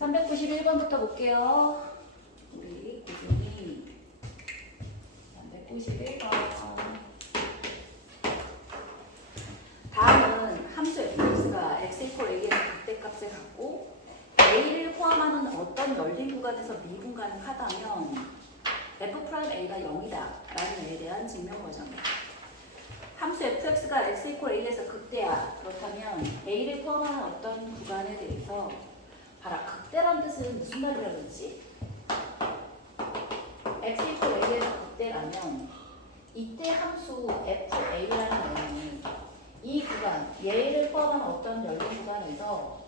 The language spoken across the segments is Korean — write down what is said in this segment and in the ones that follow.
391번부터 볼게요. 우리 고준이 391번. 다음은 함수 fx가 x equal a에서 극대값을 갖고 a를 포함하는 어떤 열린 구간에서 미분 가능하다면 f'a가 0이다 라는 애에 대한 증명 과정이다. 함수 fx가 x equal a에서 극대야. 그렇다면 a를 포함하는 어떤 구간에 대해서 봐라, 극대란 뜻은 무슨 말이라 그러지? x equal a에서 극대라면 이때 함수 fa라는 거는 이 구간, 얘를 포함한 어떤 열린 구간에서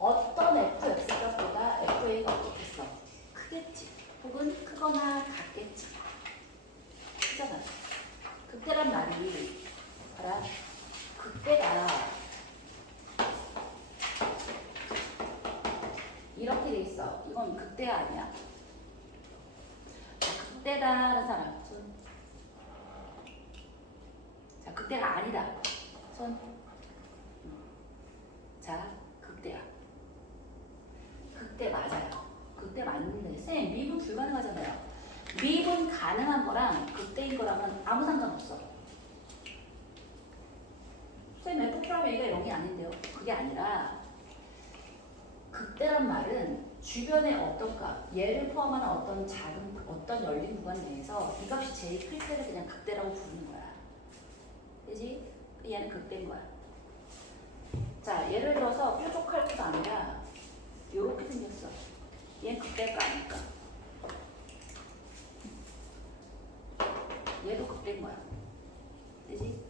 어떤 fx 값보다 fa가 어떻겠어? 크겠지. 혹은 크거나 같겠지. 크잖아. 극대란 말이 봐라, 극대가 이렇게 돼 있어. 이건 극대가 아니야. 자, 극대다라는 사람 손. 자, 극대가 아니다. 손. 자, 극대야. 극대 맞아요. 극대 맞는데 쌤 미분 불가능하잖아요. 미분 가능한 거랑 극대인 거랑은 아무 상관없어. 쌤 F'A가 0이 아닌데요. 그게 아니라 극대란 말은 주변에 어떤 값, 얘를 포함하는 어떤 작은, 어떤 열린 구간 내에서 이 값이 제일 클 때를 그냥 극대라고 부르는 거야. 그지? 얘는 극대인 거야. 자, 예를 들어서 뾰족할 것도 아니라 요렇게 생겼어. 얘는 극대가 아닐까? 얘도 극대인 거야. 그지?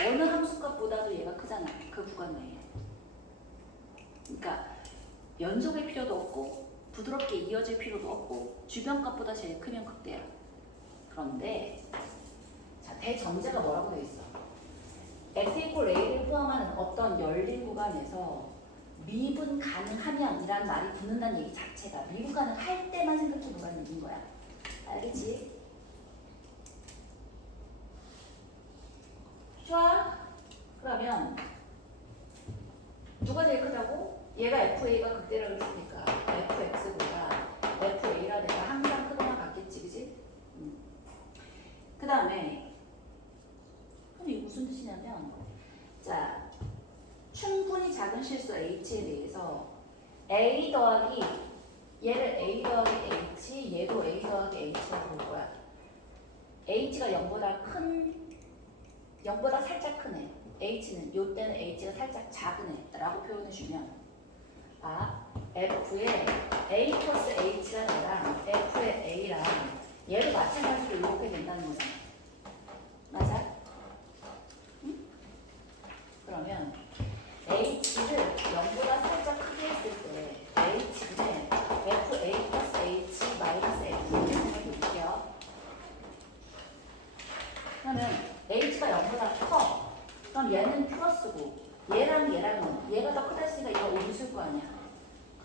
어느 함수값보다도 얘가 크잖아. 그 구간 내에. 그러니까 연속일 필요도 없고 부드럽게 이어질 필요도 없고 주변 값보다 제일 크면 극대야. 그런데 자, 대전제가 뭐라고 되어 있어? x equal a를 포함하는 어떤 열린 구간에서 미분 가능하면 이란 말이 붙는다는 얘기 자체가 미분 가능할 때만 생각해 보라는 얘기인 거야. 알겠지? 좋아? 그러면 누가 제일 크다고? 얘가 FA가 극대라고 했으니까 FX보다 FA라 내가 항상 크거나 같겠지, 그지? 그 다음에 그럼 이게 무슨 뜻이냐면 자, 충분히 작은 실수 H에 대해서 A 더하기 얘를 A 더하기 H, 얘도 A 더하기 H라고 볼 거야. H가 0보다 큰 0보다 살짝 큰 애, H는 요때는 H가 살짝 작은 애라고 표현해주면 아, F의 A 플러스 H란 애랑 F의 A랑 얘도 마찬가지로 이렇게 된다는 거잖아. 맞아? 응? 그러면 H를 0보다 살짝 크게 했을 때 H는 FA 플러스 H 마이너스 F 이렇게 생각해 볼게요. 그러면 H가 0보다 커. 그럼 얘는 플러스고 얘랑 얘랑은 얘가 더 크다 했으니까 얘가 음수일 거 아니야.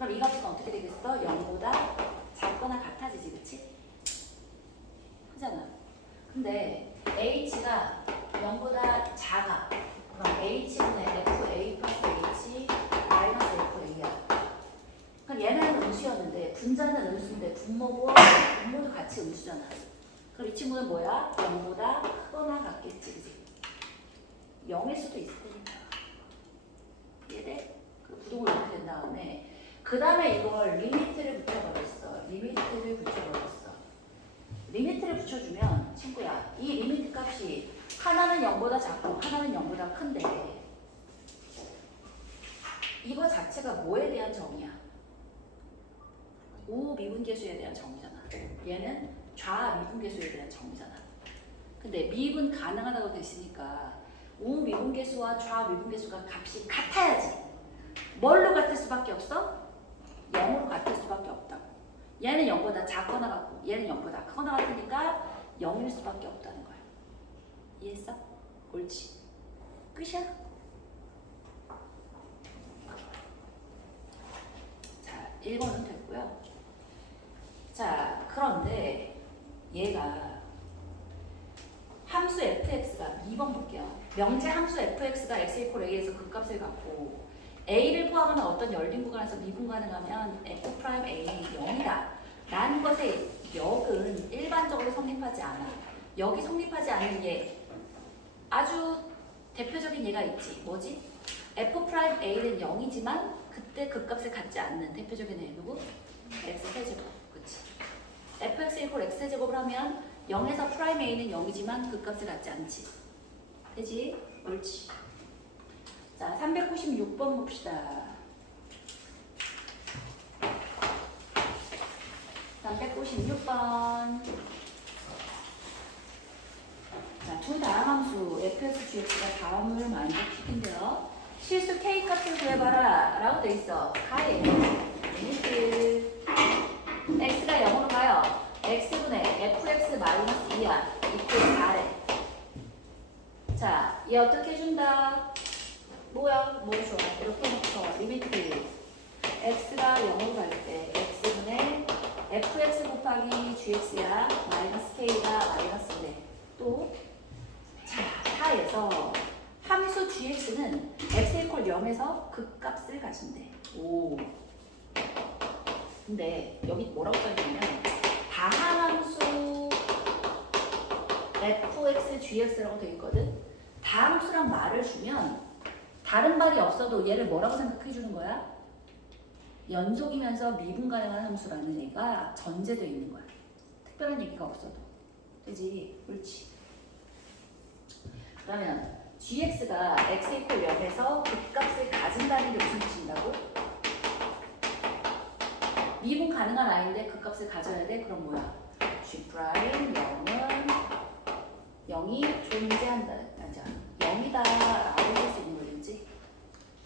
그럼 이 값은 어떻게 되겠어? 0보다 작거나 같아지지, 그치? 크잖아. 근데 H가 0보다 작아. 그럼 H분의 FA 플러스 H 마이너스 FA야. 그럼 얘는 음수였는데 분자는 음수인데 분모도 같이 음수잖아. 그럼 이 친구는 뭐야? 0보다 크거나 같겠지, 그치? 0일 수도 있을 테니까. 이해돼? 그 부동을 이렇게 된 다음에 그 다음에 이걸 리미트를 붙여버렸어. 리미트를 붙여주면 친구야, 이 리미트 값이 하나는 0보다 작고 하나는 0보다 큰데 이거 자체가 뭐에 대한 정의야? 우미분계수에 대한 정의잖아. 얘는 좌미분계수에 대한 정의잖아. 근데 미분 가능하다고 됐으니까 우미분계수와 좌미분계수가 값이 같아야지. 뭘로 같을 수밖에 없어? 0으로 같을 수밖에 없다고. 얘는 0보다 작거나 같고 얘는 0보다 크거나 같으니까 0일 수밖에 없다는 거야. 이해했어? 옳지. 끝이야? 자, 1번은 됐고요. 자, 그런데 얘가 함수 fx가 2번 볼게요. 명제 함수 fx가 x equal a에서 그 값을 갖고 A를 포함하는 어떤 열린 구간에서 미분 가능하면 F 프라임 A는 0이다. 라는 것의 역은 일반적으로 성립하지 않아. 여기 성립하지 않는 예 아주 대표적인 예가 있지. 뭐지? F 프라임 A는 0이지만 그때 극값을 갖지 않는 대표적인 예 누구? X 세제곱. 그치? fx 이퀄 x 세제곱을 하면 0에서 프라임 A는 0이지만 극값을 갖지 않지. 되지? 옳지. 자, 396번 봅시다. 396번. 자, 두 다항함수 fx, gx가 다음을 만족시킨대요. 실수 k 값을 구해봐라 라고 돼 있어. 가해. 리미트. x가 0으로 가요. x분의 fx 마이너스 2야. 이퀄 4래. 자, 얘 어떻게 해준다? 뭐야? 뭐 좋아? 이렇게 해놓고 리미트 x가 0으로 갈 때 x분의 fx 곱하기 gx야. 마이너스 k가 마이너스 1래. 또 자, 타에서 함수 gx는 x 이퀄 0에서 극값을 가진대. 오. 근데 여기 뭐라고 써있냐면 다항함수 fx, gx라고 되어 있거든. 다항수랑 말을 주면 다른 말이 없어도 얘를 뭐라고 생각해 주는 거야? 연속이면서 미분 가능한 함수라는 얘가 전제되어 있는 거야. 특별한 얘기가 없어도. 그지? 옳지. 그러면 gx가 x 이퀄 0에서 극값을 가진다는 게 무슨 뜻인다고? 미분 가능한 아이인데 극값을 가져야 돼? 그럼 뭐야? g 프라임 0은 0이 존재한다. 맞아. 0이다 라고 쓸 수 있는 거겠지.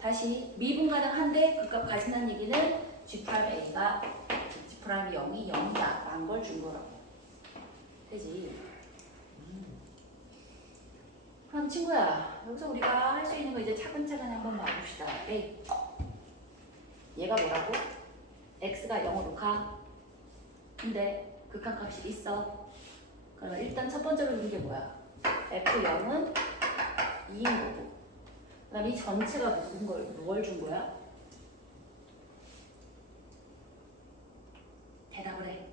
다시 미분 가능한데 극값 가진다는 얘기는 g 프라임 a가 g 프라임 0이 0이다 라는 걸 준 거라고. 되지. 그럼 친구야, 여기서 우리가 할 수 있는 거 이제 차근차근 한번 봐봅시다. A. 얘가 뭐라고? x가 0으로 가. 근데 극한값이 있어. 그러면 일단 첫 번째로 있는 게 뭐야? f0은 2인 거고. 그 다음에 이 전체가 무슨 걸, 뭘 준 거야? 대답을 해.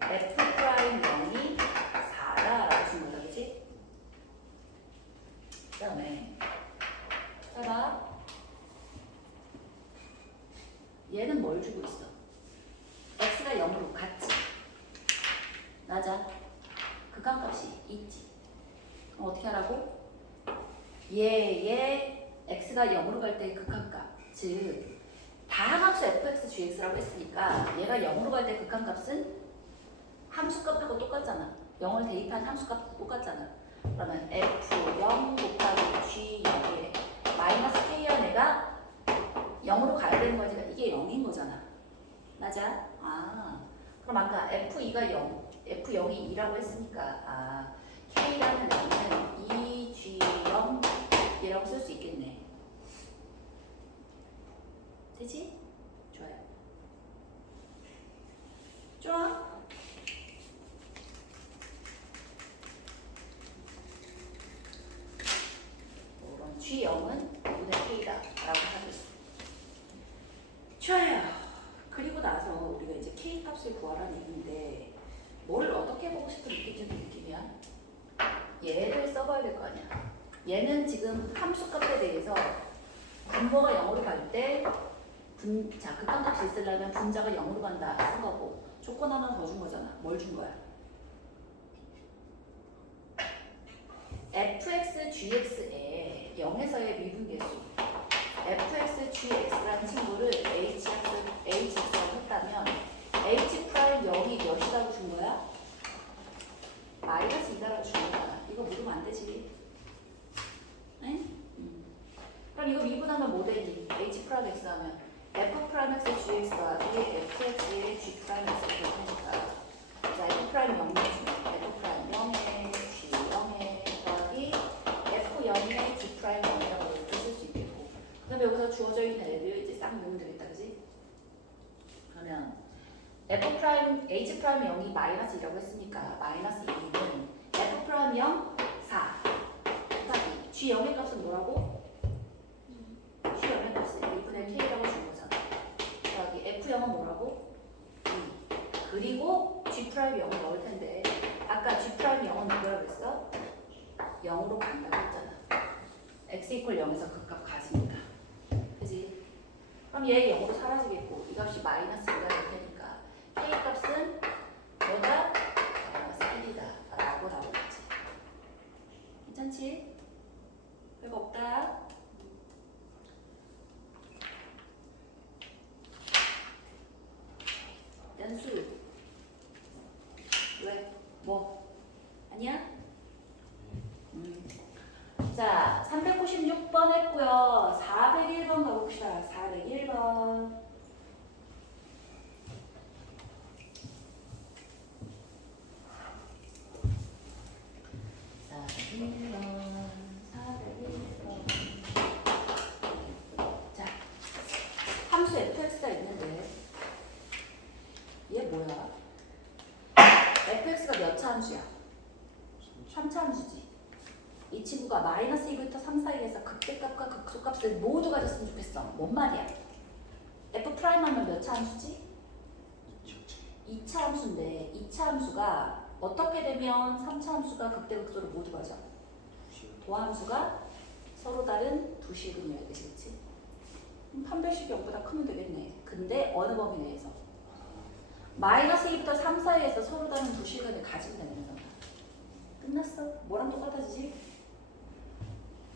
f 프라임 0이 4라라고 준 거다, 그치? 그 다음에 봐봐. 얘는 뭘 주고 있어? x가 0으로 갔지. 맞아. 극한값이 있지. 그럼 어떻게 하라고? 얘 x가 0으로 갈 때 극한값, 즉 다항함수 fx, gx라고 했으니까 얘가 0으로 갈 때 극한값은 함수값하고 똑같잖아. 0을 대입한 함수값하고 똑같잖아. 그러면 f0 곱하기 g0에 마이너스 k야 내가 0으로 가야 되는 거니까 이게 0인 거잖아. 맞아? 아, 그럼 아까 f2가 0, f0이 2라고 했으니까 k라는 애는 2g0이라고 쓸 수 있겠네. 되지? 좋아요. 좋아? 그럼 g0은 5분의 k다 라고 하고 있어. 좋아요. 그리고 나서 우리가 이제 k 값을 구하라는 얘기인데 뭐를 어떻게 보고 싶은 느낌이야? 얘를 써봐야 될 거 아니야. 얘는 지금 함수값에 대해서 분모가 0으로 갈 때 자, 극한값이 있으려면 분자가 0으로 간다 쓴 거고 조건 하나 더 준 거잖아. 뭘 준 거야? fx, gx의 0에서의 미분계수 fx, gx라는 친구를 hx라고 했다면 h 프라임 0이 몇이라고 준 거야? 마이너스 2다라고 준 거야. 이거 물으면 안 되지. 응? 그럼 이거 미분하면 뭐 되니? h 프라임 x 하면 f 프라임 x gx 더하기 fx의 g 프라임 x가 될 테니까 자, f 프라임 0에 f 프라임 0에 g 0에 더하기 f 0에 g 프라임 0이라고 이렇게 쓸 수 있겠고 그 다음에 여기서 주어져 있는 애들 이제 싹 넣으면 되겠다, 그지? 그러면 f 프라임 h 프라임 0이 마이너스 2라고 했으니까 마이너스 2는 f 프라임 0 4 곱하기 g 0의 값은 뭐라고? g 0의 값은 그리고 G 프라임 0을 넣을 텐데 아까 G 프라임 0은 뭐라고 했어? 0으로 간다고 했잖아. x 이퀄 0에서 그 값 가집니다. 그지? 그럼 얘 0으로 사라지겠고 이 값이 마이너스 2가 될 테니까 k 값은 뭐다? 마이너스 1이다 라고 나오겠지. 괜찮지? 별거 없다. 연수 왜? 뭐? 아니야? 자, 396번 했고요. 401번 가봅시다. 401번. 401번. 자, 함수 fx가 있는데 얘 뭐야? fx가 몇 차 함수야? 3차 함수지. 이 친구가 마이너스 2부터 3 사이에서 극대값과 극소값을 모두 가졌으면 좋겠어. 뭔 말이야? f 프라임 하면 몇 차 함수지? 2차 함수인데 2차 함수가 어떻게 되면 3차 함수가 극대극소를 모두 가져? 도함수가 서로 다른 두 실근이어야 되겠지? 판별식이 0보다 크면 되겠네. 근데 어느 범위 내에서? 마이너스 2부터 3 사이에서 서로 다른 두 실근을 가지면 되는 거잖아. 끝났어. 뭐랑 똑같아지지?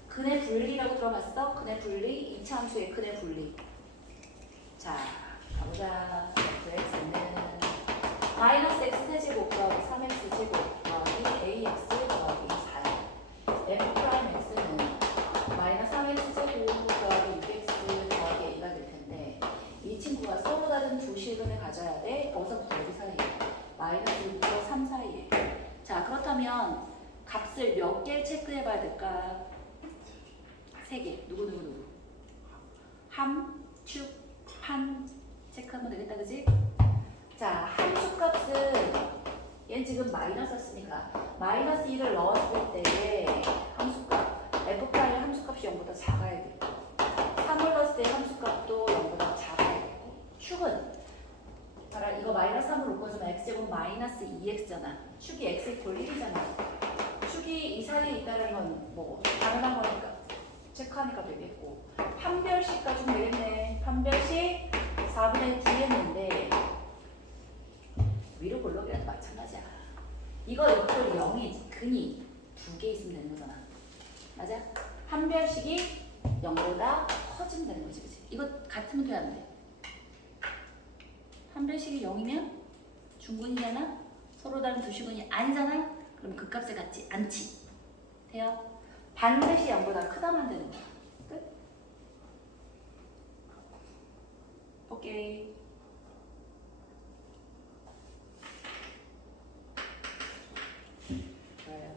근의 분리라고 들어봤어? 근의 분리, 2차 함수의 근의 분리. 자, 가보자. fx는 마이너스 x 세제곱 더하기 3x 제곱 더하기 ax 더하기 4. f 프라임 x는 마이너스 3x 제곱 더하기 6x 더하기 a가 될 텐데 이 친구가 서로 다른 두 실근을 가져야 돼. 어디서부터 어디 사이에? 마이너스 6부터 3 사이에. 자, 그렇다면 값을 몇 개 체크해 봐야 될까? 3개. 누구? 함, 축, 판 체크하면 되겠다, 그지? 자, 함수 값은 얘는 지금 마이너스였으니까 마이너스 2를 넣었을 때의 함수값 f 프라임 함수값이 0보다 작아야겠고 3을 넣었을 때 함수값도 0보다 작아야겠고 축은 봐라, 이거 마이너스 3을 놓고 있으면 x제곱 마이너스 2x잖아. 축이 x 이퀄 1이잖아. 축이 이 사이에 있다는 건 뭐 당연한 거니까 체크하니까 되겠고 판별식까지 되겠네. 판별식 4분의 d 했는데 위로 볼록이라도 마찬가지야. 이거 이퀄 0이 근이 2개 있으면 되는 거잖아. 맞아? 판별식이 0보다 커지면 되는 거지, 그치? 이거 같으면 돼, 안 돼? 판별식이 0이면 중근이잖아? 서로 다른 두 실근이 아니잖아? 그럼 그 값에 같지 않지? 돼요? 반드시 0보다 크다만 되는 거야. 끝? 오케이. 좋아요.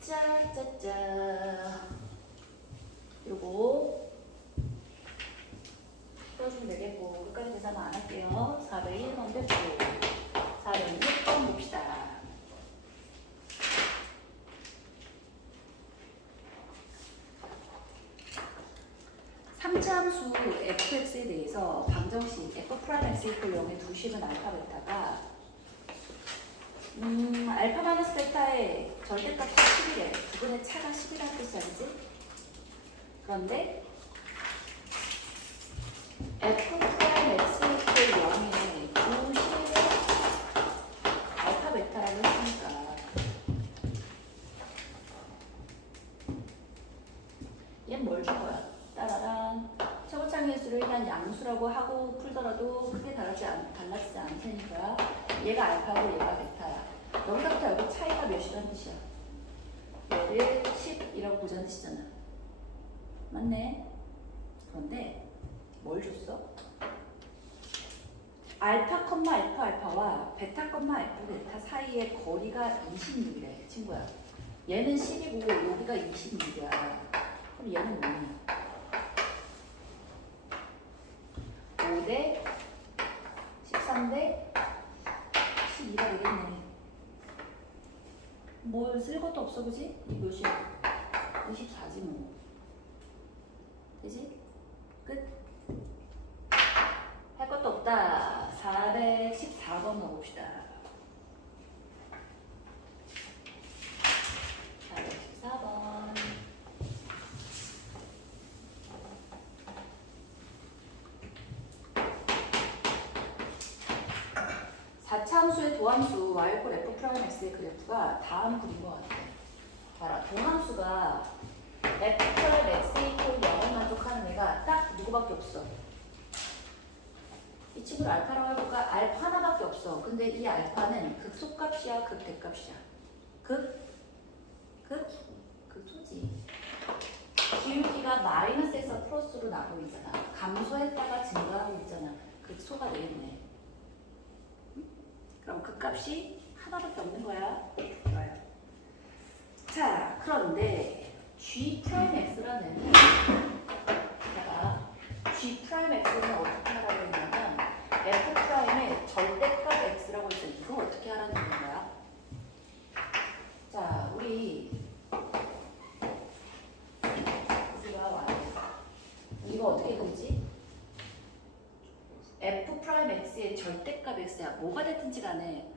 짜짜짜. 요거 풀어주면 되겠고 끝까지 계산 안 할게요. 401번 됐고 406번 봅시다. 3차 함수 fx에 대해서 방정식 f 프라임 x 이퀄 0의 두 식은 알파 베타가 알파 마이너스 베타의 절대값이 10이래. 두근의 차가 10이라는 뜻이 아니지? 그런데 f 프라임 x 이퀄 0의 두 식의 알파 베타라고 했으니까 얘는 뭘 준 거야? 따라란 최고차항의 수를 일단 양수라고 하고 풀더라도 크게 달라지지 않을 테니까 얘가 알파고 얘가 베타야. 여기서부터 여기 차이가 몇이라는 뜻이야? 얘를 10이라고 보자는 뜻이잖아. 맞네. 그런데 뭘 줬어? 알파, 알파, 알파와 베타, 알파, 베타 사이의 거리가 26이래, 친구야. 얘는 10이고 여기가 26이야. 그럼 얘는 뭐니? 5대 13대 12가 되겠네. 뭘 쓸 것도 없어, 그지? 이 몇이야? 24지 뭐. 되지? 끝. 할 것도 없다. 400 주함수의 도함수 y = f 프라임 x의 그래프가 다음 그린 것 같아. 봐라, 도함수가 f 프라임 x = 0을 만족하는 애가 딱 누구밖에 없어. 이 친구를 알파라고 해볼까? 알파 하나밖에 없어. 근데 이 알파는 극소값이야, 극대값이야? 극소지. 기울기가 마이너스에서 플러스로 나고 있잖아. 감소했다가 증가하고 있잖아. 극소가 되겠네. 그럼 그 값이 하나밖에 없는 거야. 좋아요. 자, 그런데 G'X라는 제가 G'X는 어떻게 하라고 했냐면 F'의 절대값 X라고 했어요. 이거 어떻게 하라는 거야? 자, 이거 어떻게 되지? F'X의 절대값 X야. 뭐가 됐든지 간에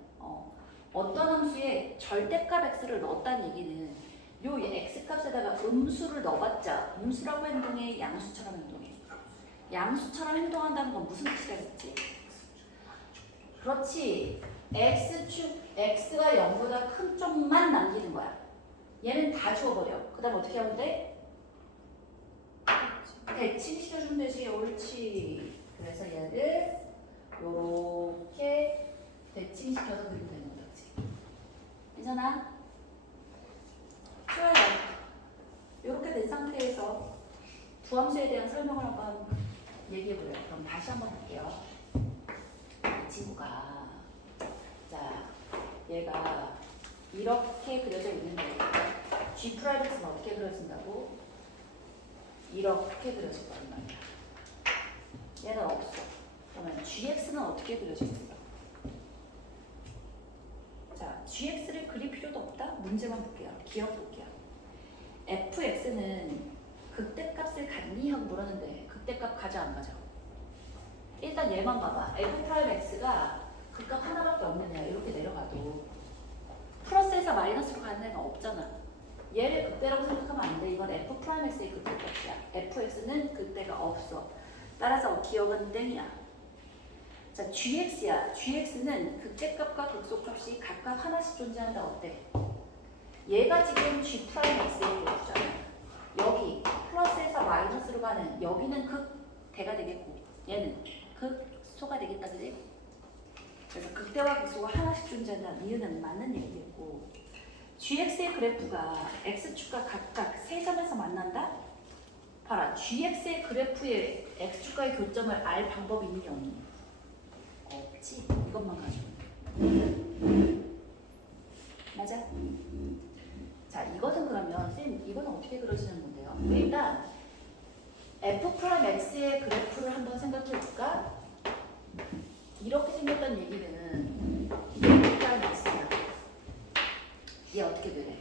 어떤 함수에 절대값 X를 넣었다는 얘기는 요 X값에다가 음수를 넣어봤자 음수라고 행동해, 양수처럼 행동해? 양수처럼 행동한다는 건 무슨 뜻이라겠지? 그렇지. X가 0보다 큰 쪽만 남기는 거야. 얘는 다 주워버려. 그 다음 어떻게 하면 돼? 대칭 시켜주면 되지. 옳지. 그래서 얘를 요렇게 대칭시켜서 그리면 되는 거지. 괜찮아? 좋아요. 요렇게 된 상태에서 두함수에 대한 설명을 한번 얘기해보려요. 그럼 다시 한번 볼게요. 이 친구가 자, 얘가 이렇게 그려져 있는데 G'X는 어떻게 그려진다고? 이렇게 그려질 거란 말이야. 얘는 없어. 그러면 Gx는 어떻게 그려져 있어? 자, Gx를 그릴 필요도 없다? 문제만 볼게요. 기억 볼게요. fx는 극대값을 갖니? 하고 물었는데 극대값 가져 안 가져? 일단 얘만 봐봐. f'x가 극값 하나밖에 없는 애야. 이렇게 내려가도 플러스에서 마이너스로 가는 애가 없잖아. 얘를 극대라고 생각하면 안 돼. 이건 f'x의 극대값이야. fx는 극대가 없어. 따라서 기억은 땡이야. 자, gx야. gx는 극대값과 극소값이 각각 하나씩 존재한다. 어때? 얘가 지금 G'X의 그래프잖아. 여기 플러스에서 마이너스로 가는 여기는 극대가 되겠고 얘는 극소가 되겠다. 그지? 그래서 극대와 극소가 하나씩 존재한다. 니은은 맞는 얘기겠고 Gx의 그래프가 X축과 각각 세 점에서 만난다? 봐라. Gx의 그래프의 X축과의 교점을 알 방법이 있니 없니? 없지. 이것만 가지고. 맞아? 자, 이것은 그러면 쌤 이거는 어떻게 그려지는 건데요? 일단 F'X의 그래프를 한번 생각해 볼까? 이렇게 생겼다는 얘기는 F'X야. 얘 어떻게 되래?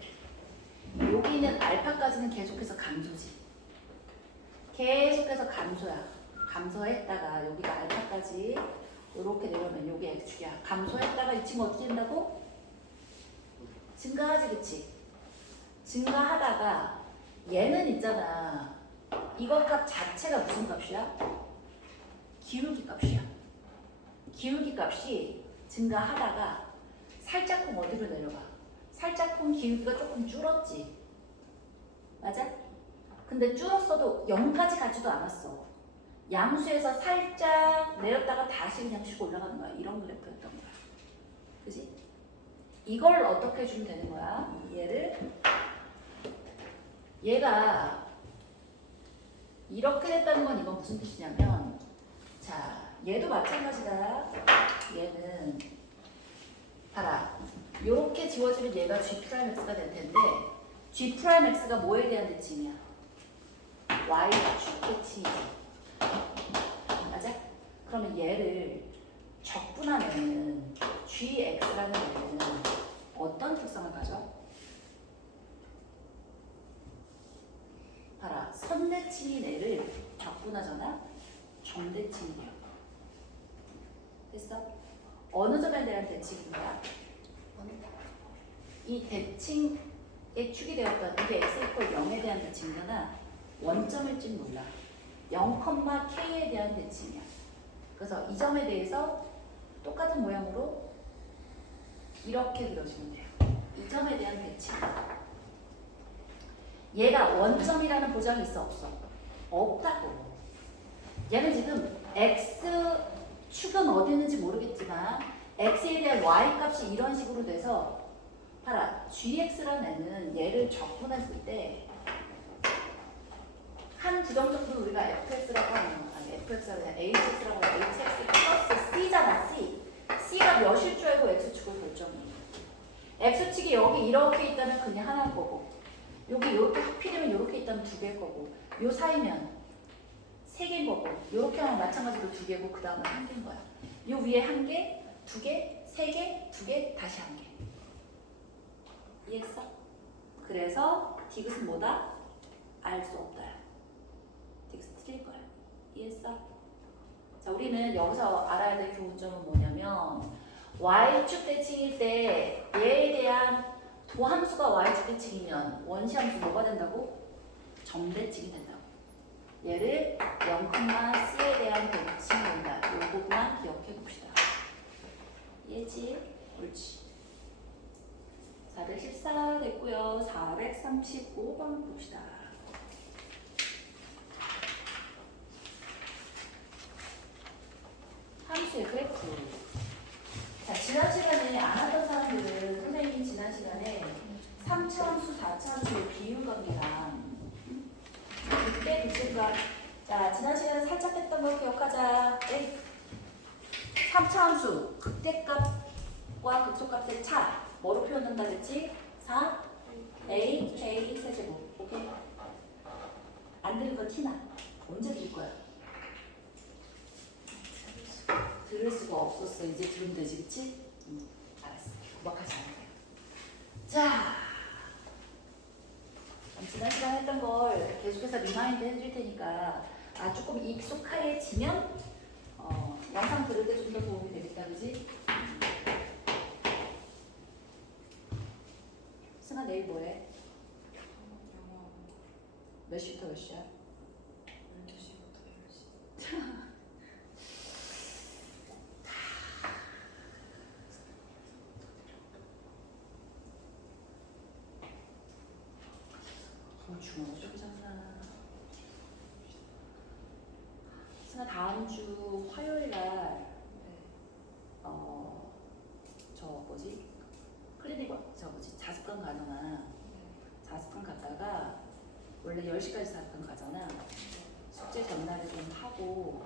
여기는 알파까지는 계속해서 감소지. 계속해서 감소야. 감소했다가 여기가 알파까지 이렇게 내려오면 여기 X축이야. 감소했다가 이 친구 어떻게 된다고? 증가하지, 그치? 증가하다가 얘는 있잖아. 이거 값 자체가 무슨 값이야? 기울기 값이야. 기울기 값이 증가하다가 살짝쿵 어디로 내려가? 살짝쿵 기울기가 조금 줄었지. 맞아? 근데 줄었어도 0까지 가지도 않았어. 양수에서 살짝 내렸다가 다시 그냥 쉬고 올라가는 거야. 이런 그래프였던 거야. 그지? 이걸 어떻게 해주면 되는 거야? 얘가 이렇게 됐다는 건 이건 무슨 뜻이냐면 자, 얘도 마찬가지다. 얘는 봐라. 요렇게 지워지면 얘가 G'X가 될 텐데 G'X가 뭐에 대한 대칭이야? Y축 대칭이지. 맞아? 그러면 얘를 적분하면 Gx라는 얘는 어떤 특성을 가져? 봐라. 선대칭인 애를 적분하잖아? 점대칭이야. 됐어? 어느 점에 대한 대칭인 거야? 이 대칭의 축이 되었던 이게 x = 0에 대한 대칭이잖아. 원점일지 몰라. 0,k에 대한 대칭이야. 그래서 이 점에 대해서 똑같은 모양으로 이렇게 그려주면 돼요. 이 점에 대한 배치. 얘가 원점이라는 보장이 있어 없어? 없다고. 얘는 지금 x축은 어디 있는지 모르겠지만 x에 대한 y 값이 이런 식으로 돼서 봐라. gx라는 애는 얘를 적분했을 때 한 구정 정도 우리가 fx라고 하는 아니 fx가 아니라 hx라고 하는 hx 플러스 c잖아. c가 몇일 줄 알고 x축을 결정해. x축이 여기 이렇게 있다면 그냥 하나일 거고 여기 이렇게 하필이면 이렇게 있다면 두 개일 거고 요 사이면 세 개인 거고 이렇게 하면 마찬가지로 두 개고 그 다음은 한 개인 거야. 요 위에 한 개, 두 개, 세 개, 두 개, 다시 한 개. 이해했어? 그래서 디귿은 뭐다? 알 수 없다. 디귿 틀릴 거야. 이해했어? 자, 우리는 여기서 알아야 될 교훈점은 뭐냐면 y축 대칭일 때 얘에 대한 도함수가 y축 대칭이면 원시함수 뭐가 된다고? 점대칭이 된다고. 얘를 0,c에 대한 대칭이 된다. 이 부분만 기억해 봅시다. 이해지? 옳지. 414 됐고요. 435번 봅시다. 함수의 그래프. 자, 지난 시간에 안 하던 사람들은 선생님이 지난 시간에 3차 함수, 4차 함수의 비율 관계랑 그때 비율과 자, 지난 시간에 살짝 했던 걸 기억하자. 3차 함수, 극대값과 극소값의 차 뭐로 표현한다 그랬지? 4, A, K 세제곱. 오케이? 안 들은 거 티나. 언제 들을 거야? 들을 수가 없었어. 이제 들으면 되지, 그치? 알았어. 구박하지 않을게요. 자, 지난 시간에 했던 걸 계속해서 리마인드 해줄 테니까 조금 익숙해지면 영상 들을 때 좀 더 도움이 되겠다, 그지? 승아 내일 뭐해? 영어 몇 시부터 몇 시야? 12시부터 10시. 주먹 쪼개잖아. 승아 다음 주 화요일 날 저 뭐지? 클리닉 저 뭐지? 자습관 가잖아. 자습관 갔다가 원래 10시까지 자습관 가잖아. 숙제 전날에 좀 하고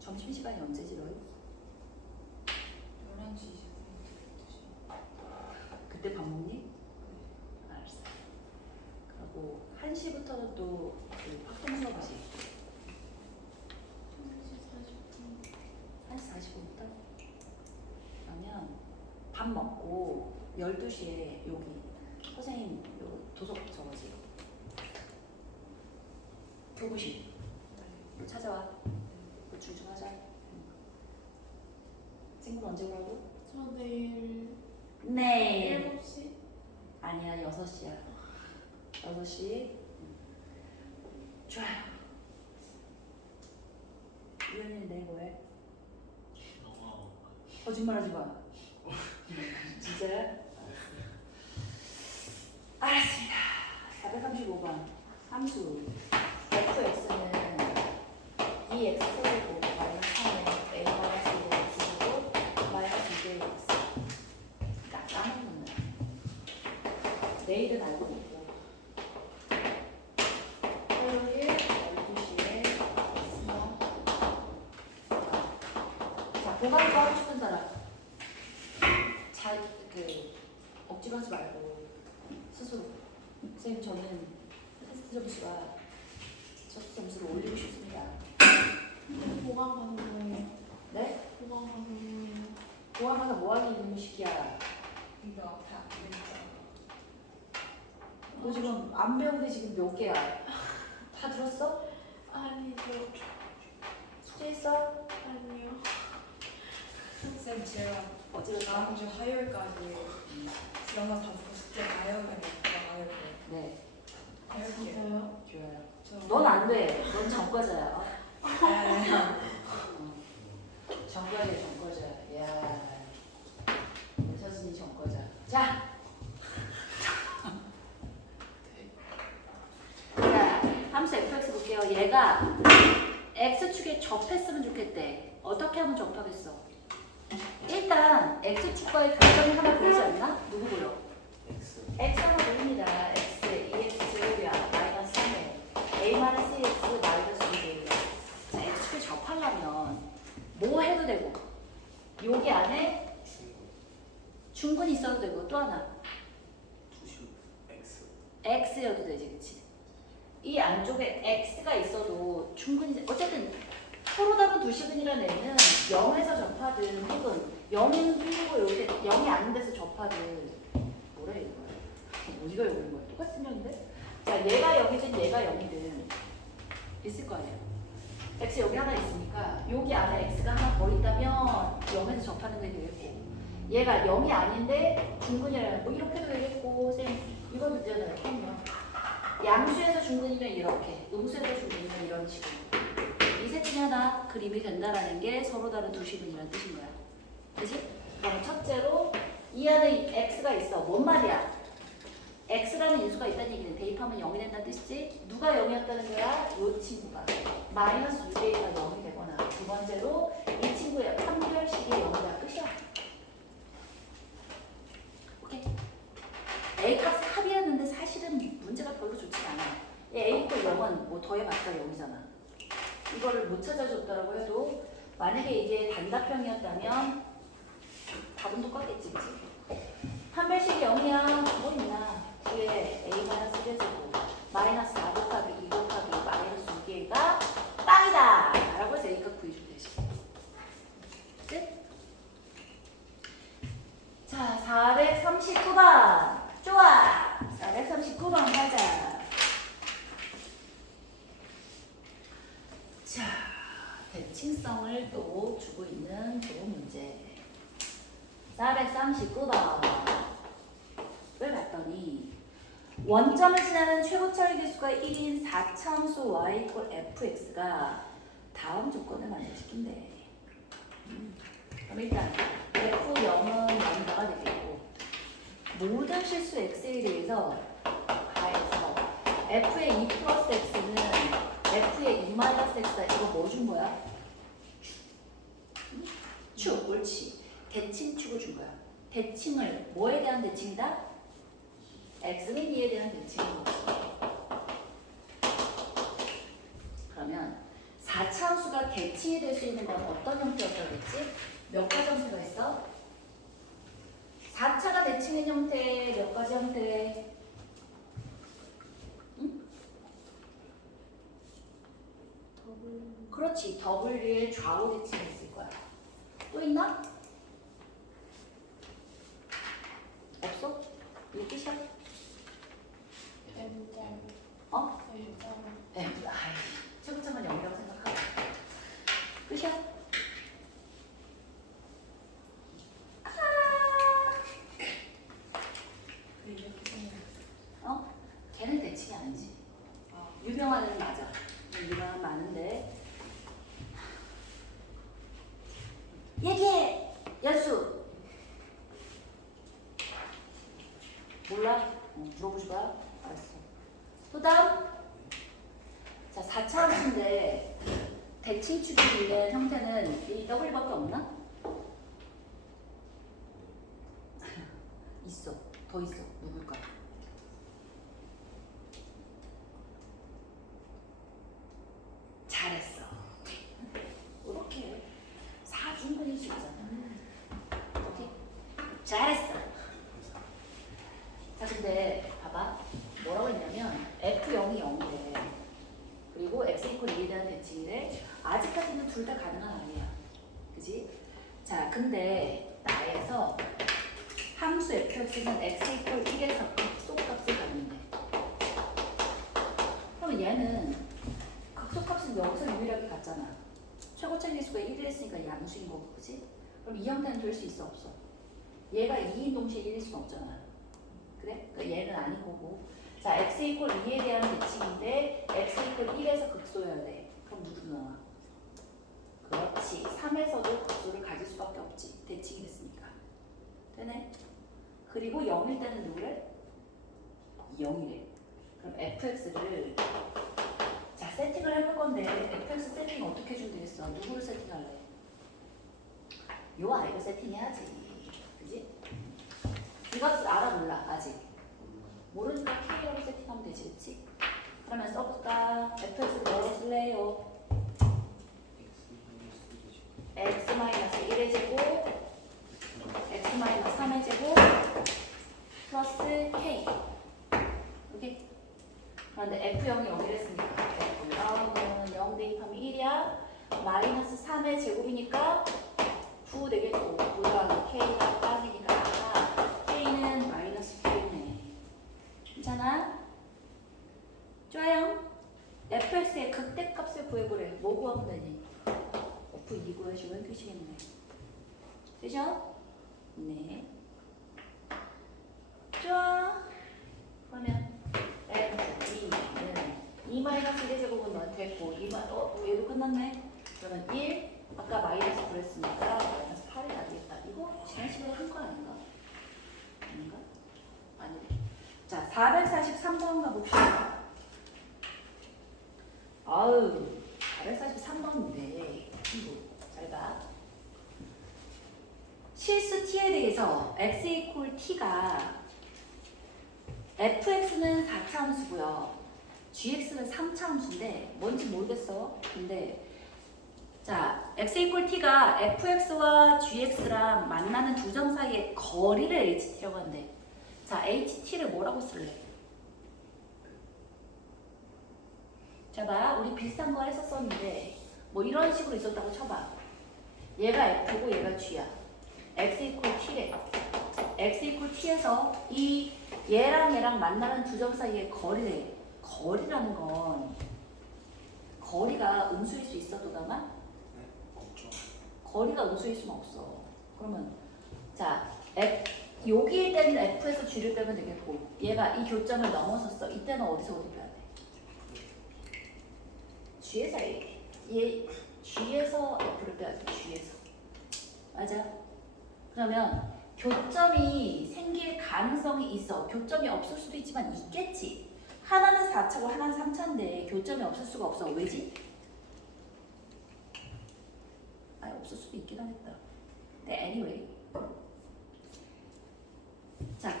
점심시간이 언제지 너희? 11시 12시. 그때 밥 먹니? 알았어. 그리고 1시부터는 또그 학동 수업이지. 1시 40분부터? 그러면 밥 먹고 12시에 여기 선생님 요 도서 저거지. 교무실로 찾아와. 줄 좀 하자. 친구는 언제 오라고? 저 내일 네. 7시? 아니야, 6시야. 6시. 좋아요. 유연이는 내일 뭐해? 거짓말하지 마. 진짜야? 알았습니다. 435번 함수 fx는 2x 세제곱 마이너스 3의 a 마이너스 2x제곱 마이너스 2의 x. 딱 까먹는 거야. 내일은 알고 있고 화요일 12시에 있으면 자, 보강과 하고 싶은 사람 억지로 하지 말고 스스로 선생님 저는 테스트 점수가 첫 점수를 올리고 싶습니다. 보강 가는 거예요. 네? 보강 가는 거예요. 보강하다 뭐하니 이놈의 시키야. 이거 앞에 안 되잖아. 너 지금 안 배운 게 지금 몇 개야? 다 들었어? 아니죠. 숙제했어? 아니요. 쌤 제가 어디로 가? 다음 주 화요일까지 영어 다 듣고 숙제 다 해오겠네요. 화요일에 네, 해올게요. 진짜요? 좋아요. 저- 넌 안 돼. 넌 전과자야. 네. 정거제 정거자. 야, 서진이 정거자. 자, 자, 함수 fx 볼게요. 얘가 x축에 접했으면 좋겠대. 어떻게 하면 접하겠어? 일단 x축과의 교점이 하나 보이지 않나? 누구 보여? x 하나 보입니다. x, 2x, 마이너스 3에 a 마이너스 2x 마이너스 2에 자, x축에 접하려면 뭐 해도 되고 여기 안에 중근이 있어도 되고 또 하나 x여도 되지, 그치? 이 안쪽에 x가 있어도 중근이 어쨌든 서로 다른 두 시근이라는 애는 0에서 접하든 혹은 0인 틀리고 여기 0이 아닌 데서 접하든 뭐래 이거야? 어디가 0인 거야? 똑같은 형인데? 자, 얘가 0이든 얘가 0이든 있을 거 아니에요. x 여기 하나 있으니까 여기 안에 x가 하나 더 있다면 0에서 접하는 게 되겠고 얘가 0이 아닌데 중근이라는 뭐 이렇게도 되겠고 쌤 이것도 되잖아요. 그럼요. 양수에서 중근이면 이렇게 음수에서 중근이면 이런 식으로 이 셋 중에 하나 그림이 된다라는 게 서로 다른 두 식은이라는 뜻인 거야. 그치? 그럼 첫째로 이 안에 x가 있어. 뭔 말이야? x라는 인수가 있다는 얘기는 대입하면 0이 된다는 뜻이지? 누가 0이었다는 거야? 이 친구가 마이너스 6a가 0이 되거나 두 번째로 이 친구의 판별식이 0이다 끝이야. 오케이? a 값 합이었는데 사실은 문제가 별로 좋지가 않아. a 꼴 0은 뭐 더해봤자 0이잖아. 이거를 못 찾아줬다고 해도 만약에 이게 단답형이었다면 답은 똑같겠지, 그치? 판별식이 0이야. 뭐 있나? 뒤에 a-1제곱 마이너스 4 곱하기 2 곱하기 마이너스 2개가 빵이다! 라고 해서 a값 구해주면 되지. 그치? 자, 439번. 좋아! 439번 가자. 자, 대칭성을 또 주고 있는 좋은 문제. 439번. 왜 봤더니 원점을 지나는 최고차의 개수가 1인 4차함수 y = fx가 다음 조건을 만족시킨대. 그럼 일단 f0은 λ가 되겠고 모든 실수 x에 대해서 가해서 f의 2 플러스 x는 f의 2 마이너스 x다. 이거 뭐 준 거야? 축, 옳지. 대칭축을 준 거야. 대칭을 뭐에 대한 대칭이다? x는 2에 대한 대칭인 거지. 그러면 4차함수가 대칭이 될 수 있는 건 어떤 형태였다고 했지? 몇 가지 형태가 있어? 4차가 대칭인 형태 몇 가지 형태? 응? 그렇지. W의 좌우 대칭이 있을 거야. 또 있나? 없어? 이게 끝이야? 어? 아이, 최고점은 0이라고 생각하고 끝이야? 어? 걔는 대칭이 아니지. 유명한 애는 맞아. 유명한 많은데 얘기해! 연수! 몰라? 물어보지 마. 알았어. 또 다음. 자, 4차함수인데 대칭축이 있는 형태는 이 W밖에 없나? 있어. 더 있어. 누굴까? 잘했어. 이렇게 사중근이 주잖아. 오케이? 잘했어. 자, 근데 봐봐. 뭐라고 했냐면 F0이 0이래. 그리고 X = 2에 대한 대칭이래. 아직까지는 둘 다 가능한 아니야. 그지? 자, 근데 나에서 함수 fx는 x = 1에서 극소값을 갖는데 그러면 얘는 극소값은 여기서 유일하게 같잖아. 최고차 개수가 1을 했으니까 양수인 거고, 그지? 그럼 이 형태는 될 수 있어, 없어? 얘가 2인 동시에 1일 수는 없잖아. 그래? 그러니까 얘는 아닌 거고. 자, x = 2에 대한 대칭인데 x = 1에서 극소여야 돼. 그럼 누구 나와? 그렇지. 역시 3에서도 극소를 가질 수밖에 없지. 대칭이 됐으니까. 되네? 그리고 0일 때는 누구래? 0이래. 그럼 fx를 자 세팅을 해볼 건데 fx 세팅 어떻게 해주면 되겠어? 누구를 세팅할래? 요 아이를 세팅해야지. 그지? 이 값을 알아 몰라? 아직 모르니까 k라고 세팅하면 되지. 그치? 그러면 써볼까? fx를 뭐라고 쓸래요? x-1의 제곱 x-3의 제곱 플러스 k. 오케이? 그런데 f0이 0이 했으니까 f0은 0 대입하면 1이야. 마이너스 3의 제곱이니까 9 되겠고 9 더하기 k가 빵이니까 아까 k는 마이너스 9네. 괜찮아? 좋아요. fx의 극대값을 구해보래. 뭐 구하면 되니? f2 구해주면 되시겠네. 되죠? 네. 좋아. 그러면 f2는 2-1의 제곱은 너한테 했고 얘도 끝났네. 그러면 1 아까 마이너스 9 했으니까 마이너스 8이 나되겠다. 이거 지난 시간에 한 거 아닌가? 아닌가? 아니네. 자 443번 가봅시다. 아우 443번인데 이거 잘 봐. 실수 t에 대해서 x 이퀄 t가 fx는 4차 함수고요. gx는 3차 함수인데 뭔지 모르겠어. 근데 자 x 이퀄 t가 fx와 gx랑 만나는 두 점 사이의 거리를 ht라고 하는데 자 ht를 뭐라고 쓸래? 자 봐. 우리 비슷한 거 했었었는데 뭐 이런 식으로 있었다고 쳐봐. 얘가 f고 얘가 g야. x 이퀄 t래. x 이퀄 t에서 이 얘랑 얘랑 만나는 두 점 사이의 거리래. 거리라는 건 거리가 음수일 수 있어 도담아? 네? 없죠. 거리가 음수일 수는 없어. 그러면 자 여기일 때는 f에서 g를 빼면 되겠고 얘가 이 교점을 넘어섰어. 이때는 어디서 어디 빼야 돼? g에서 얘 g에서 f를 빼야 돼. g에서 맞아. 그러면 교점이 생길 가능성이 있어. 교점이 없을 수도 있지만 있겠지. 하나는 4차고 하나는 3차인데 교점이 없을 수가 없어. 왜지? 아니 없을 수도 있긴 하겠다. 근데 anyway. 자,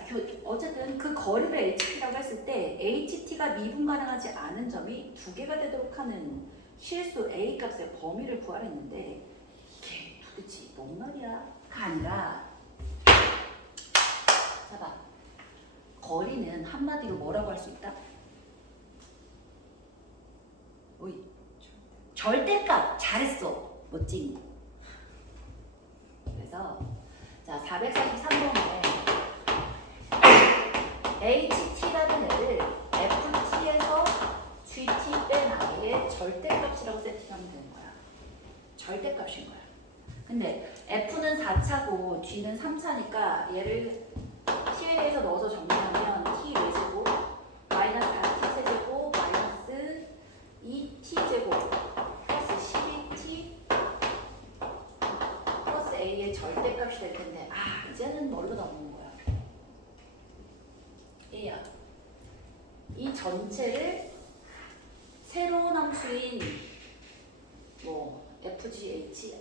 어쨌든 그 거리를 HT라고 했을 때 HT가 미분 가능하지 않은 점이 두 개가 되도록 하는 실수 A 값의 범위를 구하랬는데 이게 도대체 뭔 말이야? 가 아니라 봐봐. 거리는 한마디로 뭐라고 할 수 있다? 오이. 절대값. 잘했어. 멋쟁이. 그래서 자 443번에 HT라는 애를 FT에서 GT 뺀 아이의 절대값이라고 세팅하면 되는 거야. 절대값인 거야. 근데 F는 4차고 G는 3차니까 얘를 T에 대해서 넣어서 정리하면 T 4제곱 마이너스 4T 세제곱 마이너스 2T 제곱 플러스 12T 플러스 A의 절대값이 될 텐데 이제는 뭘로 나오는 거야? A야. 이 전체를 새로운 함수인 뭐 FGH,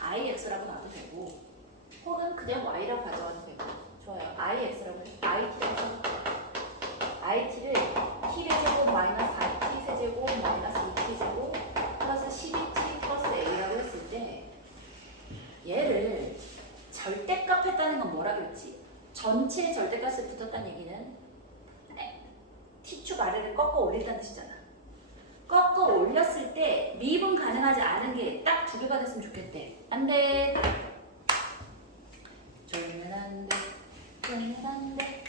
IX라고 놔도 되고 혹은 그냥 Y라고 가져와도 되고 좋아요. IX라고 해. IT를 T의 제곱 마이너스 4T 세제곱 마이너스 2T 제곱 플러스 12T 플러스 A라고 했을 때 얘를 절대값 했다는 건 뭐라 그랬지? 전체의 절대값을 붙었다는 얘기는 T축 아래를 꺾어 올린다는 뜻이잖아. 꺾어 올렸을 때 미분 가능하지 않은 게 딱 두 개가 됐으면 좋겠대. 안 돼. 조용히는 안 돼. 조용히는 안 돼.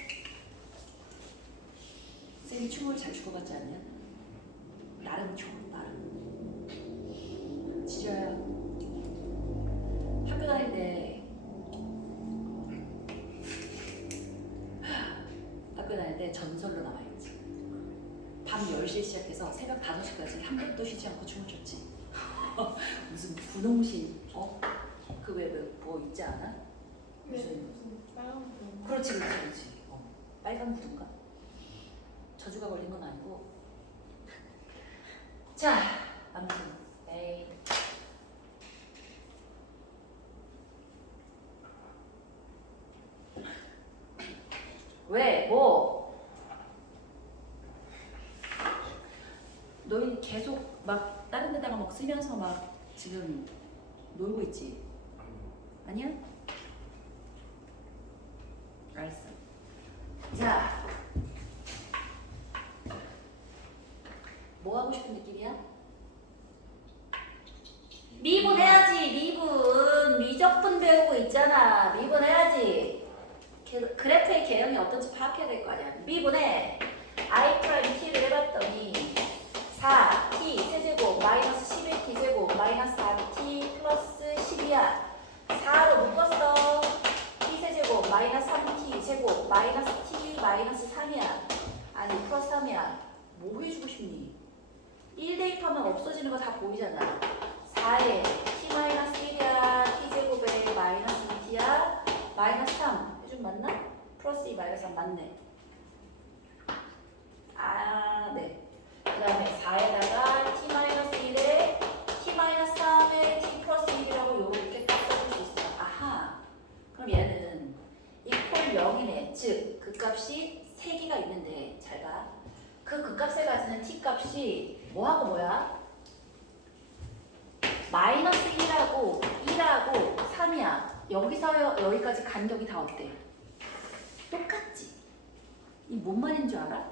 쌤이 춤을 잘 추고 같지 않냐? 나름 춰, 나름. 지저야. 학교 다닐 때 전설로 나와있지. 밤 10시에 시작해서 새벽 5시까지 한 번도 쉬지 않고 춤을 췄지. 무슨 분홍신 그 왜 뭐 있지 않아? 네, 무슨 빨간 거. 그렇지 그렇지 그렇지. 빨간 구두인가? 저주가 걸린 건 아니고. 자 아무튼 에이. 왜? 뭐? 너희 계속 막 다른 데다가 막 쓰면서 막 지금 놀고 있지? 아니야? 알았어. 자, 뭐 하고 싶은 느낌이야? 미분 해야지. 미적분 배우고 있잖아. 미분 해야지. 그래프의 개형이 어떤지 파악해야 될 거 아니야. 미분에 i 프라임 t를 해봤더니 4t 세제곱 마이너스 11t 제곱 마이너스 4t 플러스 10이야. 4로 묶었어. t 세제곱 마이너스 3t 제곱 마이너스 t 마이너스 3이야. 아니 플러스 3이야. 뭐 해주고 싶니? 1 대입하면 없어지는 거 다 보이잖아. 4에 t 마이너스 1이야. t 제곱에 마이너스 2t야. 마이너스 3 해준 맞나? 플러스 2 마이너스 3 맞네. 아 네. 그 다음에 4에다가 t 마이너스 1에 t 마이너스 3에 t 플러스 1이라고 이렇게 딱 써줄 수 있어. 아하. 그럼 얘는 이퀄 0이네. 즉 극값이 3개가 있는데 잘 봐. 그 극값을 가지는 t 값이 뭐하고 뭐야? 마이너스 1하고 1하고 3이야. 여기서 여기까지 간격이 다 어때? 똑같지? 이 뭔 말인 줄 알아?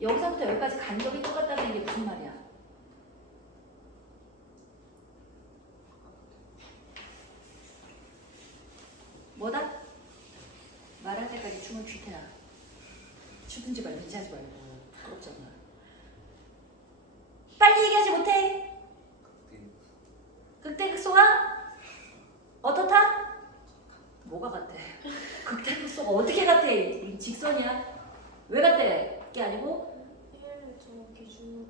여기서부터 여기까지 간격이 똑같다는 게 무슨 말이야? 뭐다? 말할 때까지 춤을 출 테야. 추든지 말든지 하지 말고. 부끄럽잖아. 빨리 얘기하지 못해? 극대극소가? 어떻다? 뭐가 같아? 극대극소가 어떻게 같아? 직선이야? 왜 같아? 그게 아니고 1을 저 기준으로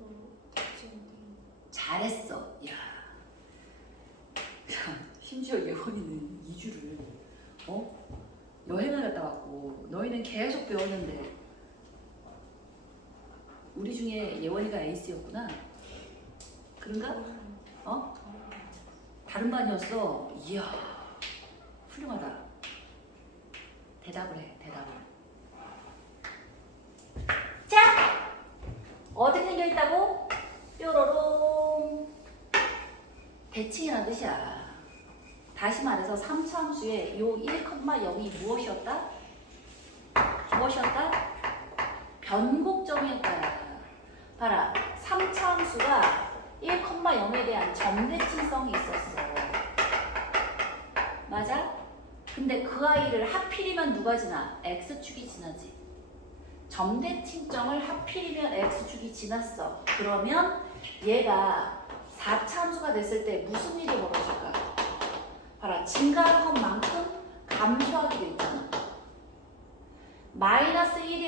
지금 잘했어. 야, 심지어 예원이는 2주를 여행을 갔다 왔고 너희는 계속 배웠는데 우리 중에 예원이가 에이스였구나. 그런가? 다른 반이었어. 이야, 훌륭하다. 대답을 해, 대답을. 자, 어떻게 생겨있다고? 뾰로롱. 대칭이라는 뜻이야. 다시 말해서 3차함수의 요 1,0이 무엇이었다? 무엇이었다? 변곡점이었다. 봐라, 3차함수가 1,0에 대한 점대칭성이 있었어. 맞아? 근데 그 아이를 하필이면 누가 지나? x축이 지나지. 점대칭점을 하필이면 x축이 지났어. 그러면 얘가 4차함수가 됐을 때 무슨 일이 벌어질까? 봐라, 증가한 것만큼 감소하게 돼 있잖아. 마이너스 1에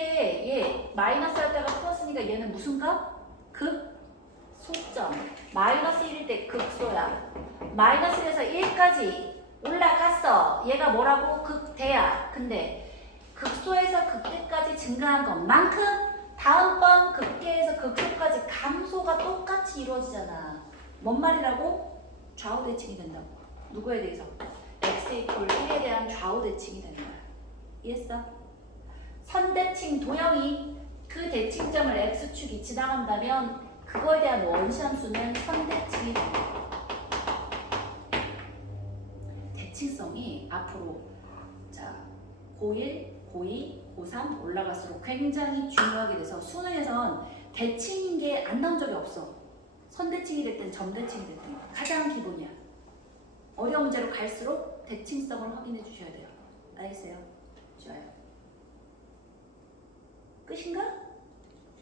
얘 마이너스 할 때가 플러스니까 얘는 무슨 값? 극소점. 마이너스 1일 때 극소야. 마이너스 1에서 1까지 올라갔어. 얘가 뭐라고? 극대야. 근데 극소에서 극대까지 증가한 것만큼 다음번 극대에서 극소까지 감소가 똑같이 이루어지잖아. 뭔 말이라고? 좌우 대칭이 된다고. 누구에 대해서? x 이퀄 1에 대한 좌우 대칭이 되는 거야. 이해했어? 선대칭 도형이 그 대칭점을 x축이 지나간다면 그거에 대한 원시함수는 선대칭이 된다. 대칭성이 앞으로 자 고1, 고2, 고3 올라갈수록 굉장히 중요하게 돼서 수능에선 대칭인 게 안 나온 적이 없어. 선대칭이 됐든 점대칭이 됐든 가장 기본이야. 어려운 문제로 갈수록 대칭성을 확인해 주셔야 돼요. 알겠어요? 좋아요. 끝인가?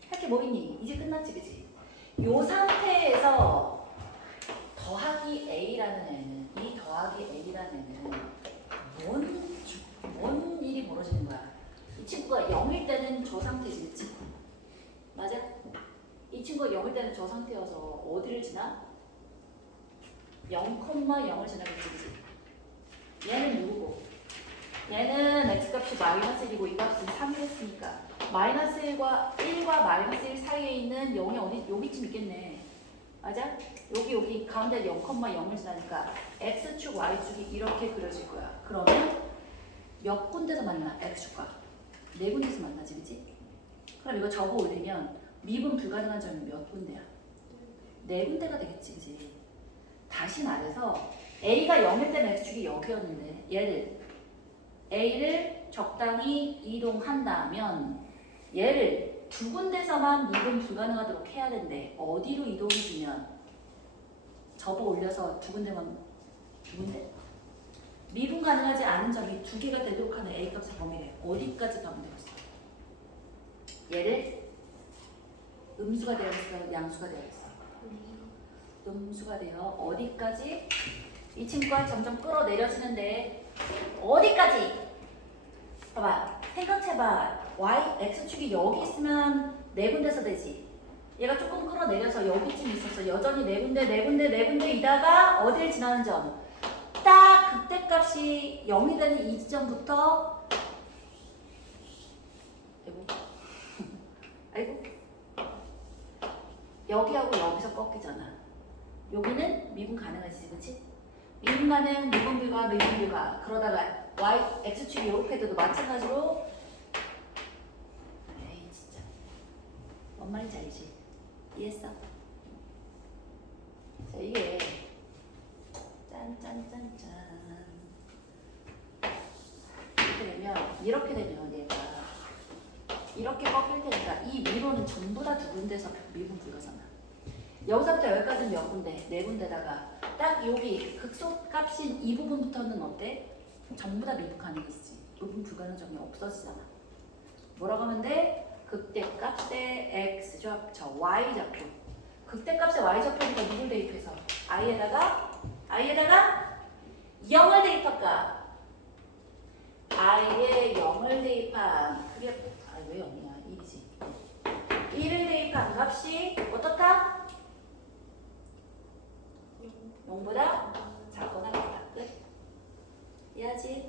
할 게 뭐 있니? 이제 끝났지, 그치? 요 상태에서 더하기 A라는 애는, 이 더하기 A라는 애는 뭔 일이 벌어지는 거야? 이 친구가 0일 때는 저 상태지, 그치? 맞아? 이 친구가 0일 때는 저 상태여서 어디를 지나? 0,0을 지나겠지, 그치? 얘는 누구고? 얘는 x값이 마이너스 1이고 이 값은 3이 했으니까 마이너스 1과 마이너스 1 사이에 있는 0이 어디 여기쯤 있겠네. 맞아? 여기 가운데 0,0을 지나니까 x축 y축이 이렇게 그려질 거야. 그러면 몇 군데서 만나? x축과 4군데서 만나지, 그치? 그럼 이거 적어 올리면 미분 불가능한 점이 몇 군데야? 4군데가 되겠지, 그치? 다시 말해서 a가 0일 때는 x축이 여기였는데 얘를 a를 적당히 이동한다면 얘를 2군데서만 미분 불가능하도록 해야 된대. 어디로 이동해주면 접어 올려서 2군데만 2군데? 미분 가능하지 않은 점이 2개가 되도록 하는 a값의 범위래. 어디까지 가면 되겠어? 얘를 음수가 되어있어, 양수가 되어있어? 음수가 되어 어디까지? 이 친구가 점점 끌어내려지는데 어디까지? 봐봐, 생각해봐. y, x축이 여기 있으면 4군데서 되지. 얘가 조금 끌어내려서 여기쯤 있었어. 여전히 4군데이다가 어딜 지나는 점? 딱 극대값이 0이 되는 이 지점부터 아이고 여기하고 여기서 꺾이잖아. 여기는 미분 가능하지, 그치? 미분 가능, 미분 불가. 그러다가 y, x축이 이렇게 돼도 마찬가지로 에이 진짜 뭔 말인지 알지? 이해했어? 자 이게 짠짠짠짠 이렇게 되면 얘가 이렇게 꺾일 테니까 이 미로는 전부 다 2군데서 미분 불가잖아. 여기서부터 여기까지는 몇 군데? 4군데다가 딱 여기 극소값인 이 부분부터는 어때? 전부 다 미분 가능이지. 미분 불가능 점이 없어지잖아. 뭐라고 하면 돼? 극대값의 x좌표, y좌표. 극대값의 y좌표니까 누굴 대입해서? i에다가 0을 대입할까? i에 0을 대입한 그게 왜 0이야? 1이지. 1을 대입한 값이 어떻다? 0보다 작거나 같다. 끝. 이해하지?